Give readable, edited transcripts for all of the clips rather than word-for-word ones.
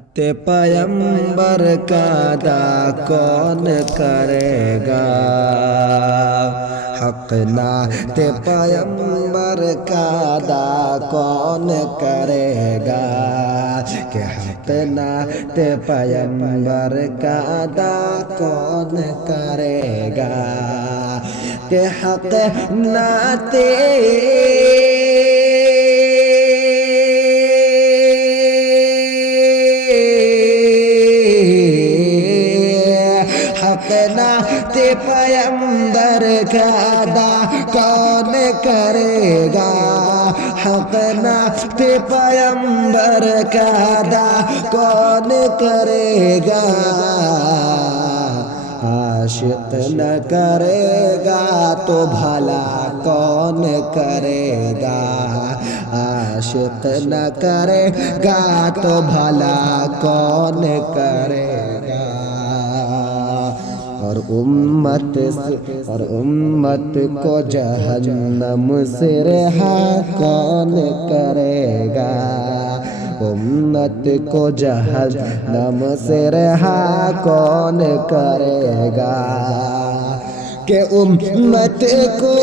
पैगंबर का अदा कौन करेगा। हक नात पैगंबर का अदा कौन करेगा। कि हक नात पैगंबर का अदा कौन करेगा। कि हक नाते नाते पैगंबर का अदा कौन करेगा। हक नाते पैगंबर का अदा कौन करेगा। आशिक न करेगा तो भला कौन करेगा। आशिक न करेगा तो भला कौन करेगा। और उम्मत को जहन्नम से रहा कौन करेगा। उम्मत को जहन्नम से रहा कौन करेगा। कि उम्मत को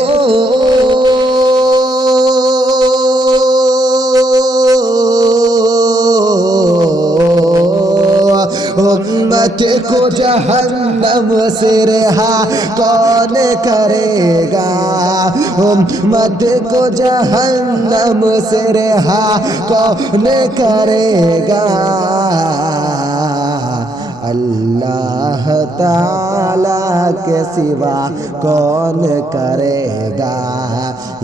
उम्मत को जहन्नम से रहा कौन करेगा। उम्मत को जहन्नम से रहा कौन करेगा। अल्लाह ताला के सिवा कौन करेगा।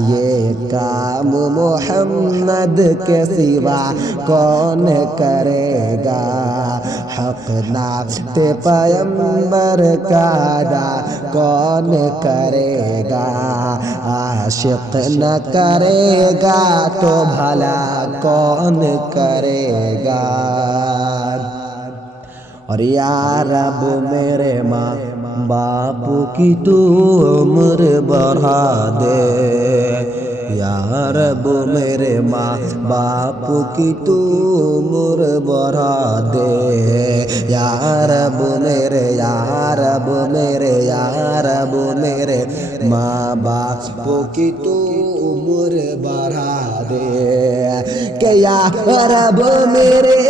ये काम मोहम्मद के सिवा कौन करेगा। हक नात पैगंबर का अदा कौन करेगा। आशिक न करेगा तो भला कौन करेगा। और या रब मेरे माँ बाप की तू उम्र बढ़ा दे। या रब मेरे माँ बाप की तू उम्र बढ़ा दे। या रब मेरे माँ बाप की तू उम्र बढ़ा दे। कि या रब मेरे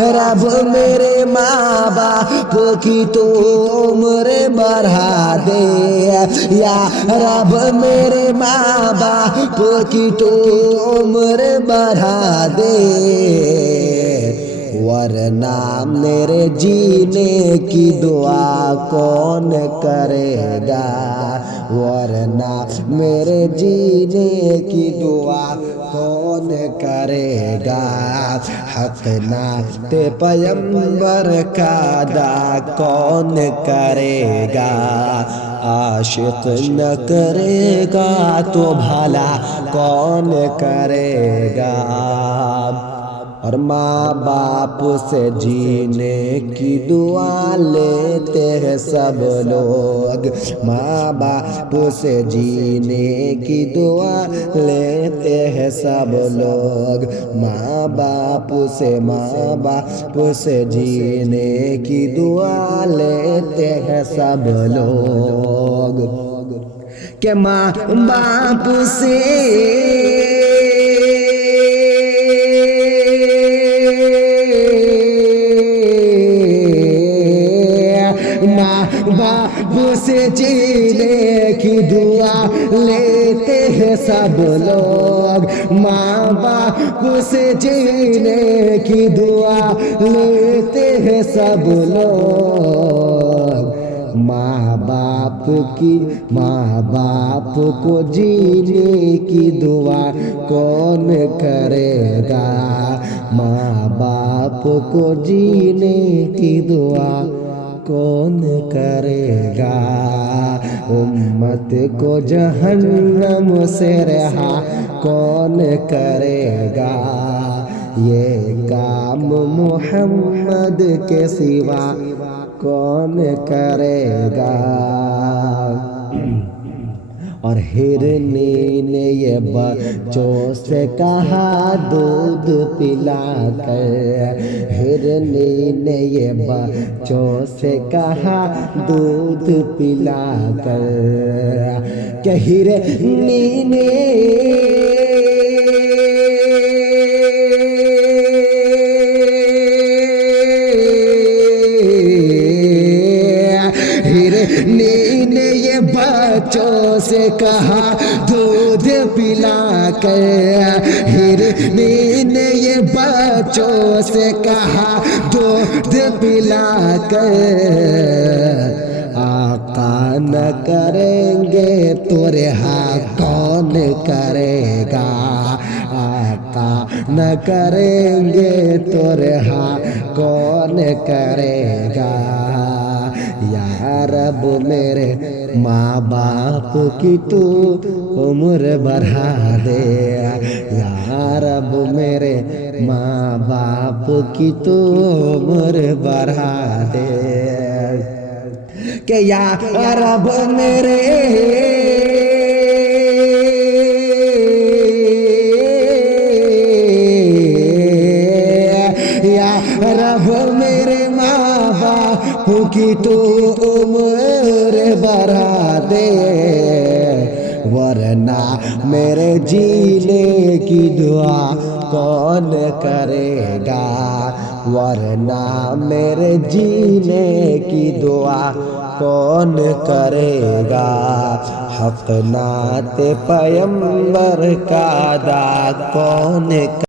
रब मेरे माँ बाप की तो उम्र बढ़ा दे। या रब मेरे माँ बाप की तो उम्र बढ़ा दे। वरना मेरे जीने की दुआ कौन करेगा। वरना मेरे जीने की दुआ कौन करेगा। हक नात पैगंबर का अदा कौन करेगा। आशिक न करेगा तो भला कौन करेगा। और माँ बाप से जीने की दुआ लेते हैं सब लोग। माँ बाप से जीने की दुआ लेते हैं सब लोग। माँ बाप से जीने की दुआ लेते हैं सब लोग। कि माँ बाप से बाप से जीने की दुआ लेते हैं सब लोग। माँ बाप से जीने की दुआ लेते हैं सब लोग। माँ बाप को जीने की दुआ कौन करेगा। माँ बाप को जीने की दुआ कौन करेगा। उम्मत को जहन्नम से रहा कौन करेगा। ये काम मोहम्मद के सिवा कौन करेगा। اور ہرنی نے یہ بچوں سے کہا دودھ پلا کر، ہرنی نے یہ بچوں سے کہا دودھ پلا کر، کہ ہرنی نے یہ بچوں سے کہا دودھ پلا کر، ہرنی نے یہ بچوں سے کہا دودھ پلا کر، آقا نہ کریں گے تو رہا کون کرے گا، آقا نہ کریں گے تو رہا کون کرے گا، یا رب میرے ماں باپ کی تو عمر بڑھا دے، یا رب میرے ماں باپ کی تو عمر بڑھا دے، کہ یا رب میرے رب میرے ماں باپ کی تو عمر بڑھا دے، ورنہ میرے جینے کی دعا کون کرے گا، ورنہ میرے جینے کی دعا کون کرے گا، حق نعت پیغمبر کا ادا کون